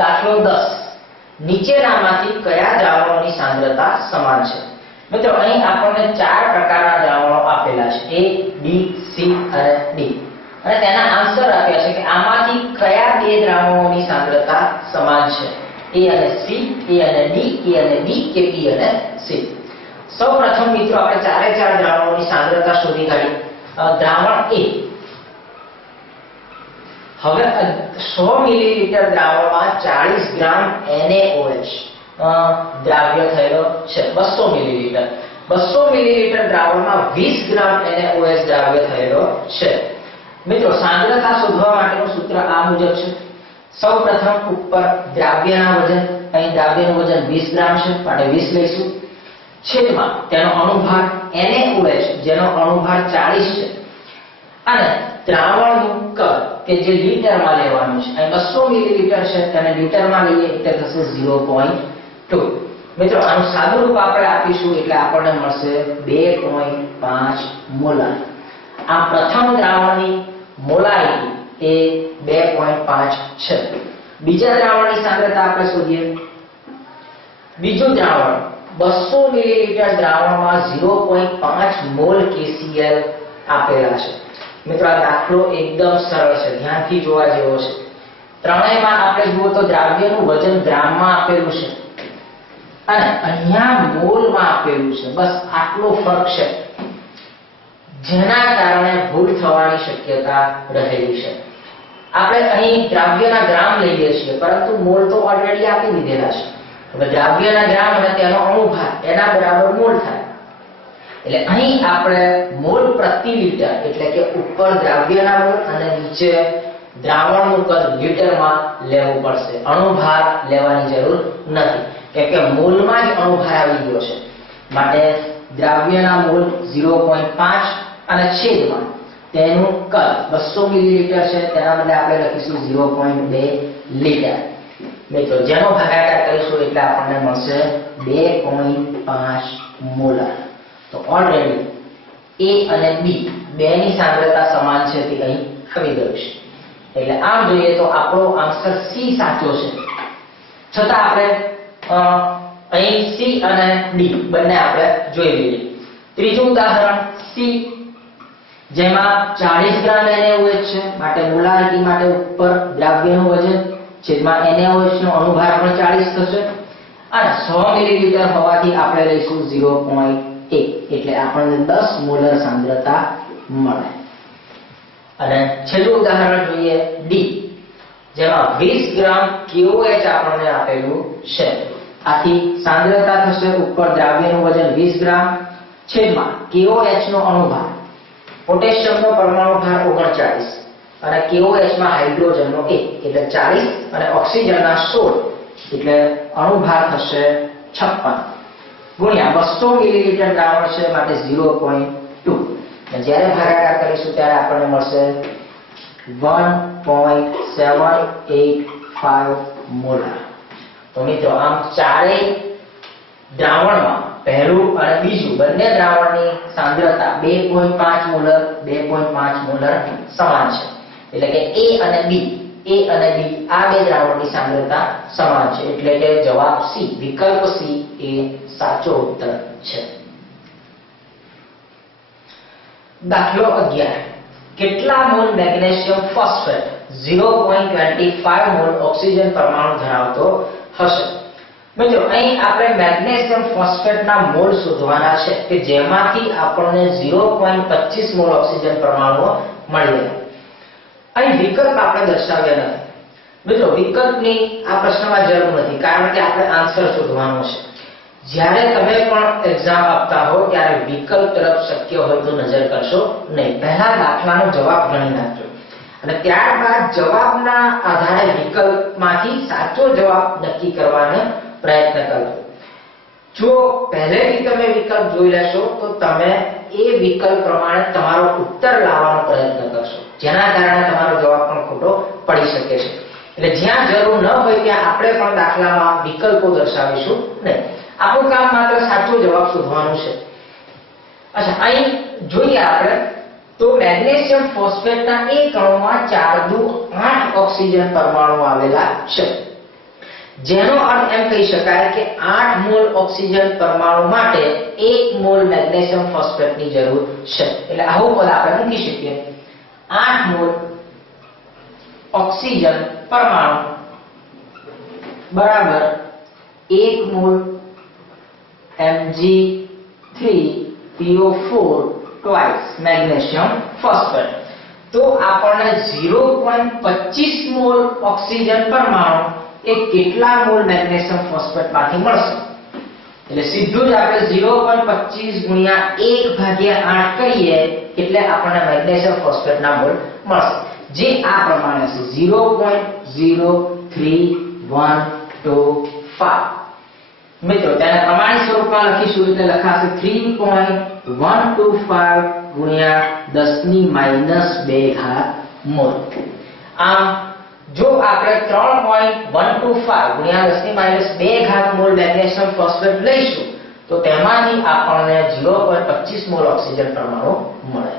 દાખલો 10 નીચેનામાંથી કયા દ્રાવણોની સાંદ્રતા સમાન છે? મિત્રો અહીં આપણને ચાર પ્રકારના દ્રાવણો આપેલા છે, A, B, C અને D, અને તેના આન્સર આપ્યા છે કે આમાંથી કયા બે દ્રાવણોની સાંદ્રતા સમાન છે, A અને C, A અને D, A અને B કે B અને C. સૌપ્રથમ મિત્રો આપણે ચારે ચાર દ્રાવણોની સાંદ્રતા શોધી કાઢી. દ્રાવણ A, હવે 100 મિલીલીટર દ્રાવણમાં 40 ગ્રામ NaOH દ્રાવ્ય થયેલો છે. 200 મિલીલીટર 200 મિલીલીટર દ્રાવણમાં 20 ગ્રામ NaOH દ્રાવ્ય થયેલો છે. મિત્રો સાંદ્રતા શોધવા માટેનું સૂત્ર આ મુજબ છે. સૌપ્રથમ ઉપર દ્રાવ્યના વજન, અહીં દ્રાવ્યનું વજન 20 ગ્રામ છે માટે 20 લઈશું, છેદમાં તેનો અણુભાર NaOH જેનો અણુભાર 40 છે, અને દ્રાવણનું કદ કે જે લીટરમાં લેવાનું છે. અહીં 200 મિલીલીટર છે તેને લીટરમાં લઈએ એટલે થશે 0.2. મિત્રો આનું સાદું રૂપ આપણે આપીશું એટલે આપણને મળશે 2.5 મોલાર. આ પ્રથમ દ્રાવણની મોલારિટી એ 2.5 છે. બીજા દ્રાવણની સાંદ્રતા આપણે શોધીએ. બીજું દ્રાવણ 200 મિલીલીટર દ્રાવણમાં 0.5 મોલ KCl આપેલા છે. મિત્રો આ દાખલો એકદમ સરળ છે, ધ્યાનથી જોવા જેવો છે. ત્રણેયમાં આપણે જુઓ તો દ્રાવ્યનું વજન ગ્રામમાં આપેલું છે અને અહીંયા મોલમાં આપેલું છે. બસ આટલો ફરક છે, જેના કારણે ભૂલ થવાની શક્યતા રહેલી છે. આપણે અહીં દ્રાવ્યના ગ્રામ લઈએ છીએ પરંતુ મોલ તો ઓલરેડી આપી દીધેલા છે. હવે દ્રાવ્યના ગ્રામ અને તેનો અણુભાર એના બરાબર મોલ થાય, એટલે અહીં આપણે મોલ પ્રતિ લીટર એટલે કે ઉપર દ્રાવ્યના મોલ અને નીચે દ્રાવણનું કદ લીટરમાં લેવું પડશે. અણુભાર લેવાની જરૂર નથી કેમ કે મોલમાં જ અણુભાર આવી ગયો છે. માટે દ્રાવ્યના મોલ 0.5 અને છેદમાં તેનું કદ 200 મિલીલીટર છે તેના બદલે આપણે લખીશું 0.2 લીટર. મિત્રો જેનો ભાગાકાર કરીશું એટલે આપણને મળશે 2.5 મોલાર. તો ઓલરેડી A અને B બેની સાંદ્રતા સમાન છે તે અહીં આવી ગયું છે. એટલે આમ જોઈએ તો આપણો આન્સર C સાચો છે. છતાં આપણે અહીં C અને D બંને આપણે જોઈ લઈએ. ત્રીજું ઉદાહરણ C, જેમાં 40 ગ્રામ NaOH છે માટે મોલારિટી માટે ઉપર દ્રાવ્યનું વજન છેદમાં NaOH નો અણુભાર પણ 40 થશે અને 100 મિલીલીટર હોવાથી આપણે લઈશું 0.1 એટલે આપણને 10 મોલર સાંદ્રતા મળે. અને છેલ્લું ઉદાહરણ જોઈએ D, જેમાં 20 ગ્રામ KOH આપણને આપેલું છે. આથી સાંદ્રતા થશે ઉપર દ્રાવ્યનું વજન 20 ગ્રામ છેદમાં KOH નો અણુભાર, પોટેશિયમનો પરમાણુ ભાર 39 અને KOH માં હાઇડ્રોજનનો 1 એટલે 40 અને ઓક્સિજનના 16 એટલે અણુભાર થશે 56 ગુણ્યા 200 મિલીલીટર દ્રાવણ છે માટે 0.2. અને જ્યારે ભાગાકાર કરીશું ત્યારે આપણને મળશે 1.785 મોલાર. તો મિત્રો આમ ચારેય દ્રાવણમાં પહેલું અને બીજું બંને દ્રાવણની સાંદ્રતા 2.5 મોલર 2.5 મોલર સમાન છે. એટલે કે A અને B આ બે દ્રાવણની સાંદ્રતા સમાન છે. એટલે કે જવાબ C, વિકલ્પ C એ સાચો ઉત્તર છે. દાખલો 11 કેટલા mall magnesium phosphate 0.25 mall oxygen પરમાણુ ધરાવતો હશે? મિત્રો અહીં આપણે મેગ્નેશિયમ ફોસ્ફેટના મોલ શોધવાના છે કે જેમાંથી આપણને 0.25 મોલ ઓક્સિજન પરમાણુઓ મળી રહે. અહીં વિકલ્પ આપણે દર્શાવ્યા નથી. મિત્રો વિકલ્પની આ પ્રશ્નમાં જરૂર નથી કારણ કે આપણે આન્સર શોધવાનો છે. જ્યારે તમે પણ એક્ઝામ આપતા હો ત્યારે વિકલ્પ તરફ શક્ય હોય તો નજર કરશો નહીં. પહેલા દાખલાનો જવાબ ગણી નાખજો અને ત્યારબાદ જવાબના આધારે વિકલ્પમાંથી સાચો જવાબ નક્કી કરવાનો પ્રયત્ન કરજો. જો પહેલેથી તમે વિકલ્પ જોઈ લેશો તો તમે એ વિકલ્પ પ્રમાણે તમારો ઉત્તર લાવવાનો પ્રયત્ન કરશો, જેના કારણે તમારો જવાબ પણ ખોટો પડી શકે છે. એટલે જ્યાં જરૂર ન હોય ત્યાં આપણે પણ દાખલામાં વિકલ્પો દર્શાવીશું નહીં. આપણું કામ માત્ર સાચો જવાબ શોધવાનું છે. અચ્છા, અહીં જોઈએ આપણે તો મેગ્નેશિયમ ફોસ્ફેટના એક અણુમાં 4 દુ 8 ઓક્સિજન પરમાણુ આવેલા છે. જેનો અર્થ એમ કહી શકાય કે 8 મોલ ઓક્સિજન પરમાણુ માટે 1 મોલ મેગ્નેશિયમ ફોસ્ફેટની જરૂર છે. એટલે આવું પદ આપણે મૂકી શકીએ 8 મોલ ઓક્સિજન પરમાણુ બરાબર 1 mall Mg3PO4 twice magnesium phosphate. તો આપણને 0.25 મોલ ઓક્સિજન પરમાણુ એ કેટલા મોલ મેગ્નેશિયમ ફોસ્ફેટ માંથી મળશે? એટલે સીધું જ આપણે 0.25 ગુણ્યા 1/8 કરીએ એટલે આપણને મેગ્નેશિયમ ફોસ્ફેટ ના મોલ મળશે, જે આ પ્રમાણે છે 0.03125. મિત્રો તેને પ્રમાણિત સ્વરૂપમાં લખીશું એટલે લખાશે 3.125 ગુણ્યા 10⁻² મોલ. આમ જો આપણે 3.125 ગુણ્યા 10⁻² મોલ મેગ્નેશિયમ ફોસ્ફેટ લઈશું તો તેમાંથી આપણને 0.25 મોલ ઓક્સિજન પરમાણુ મળે.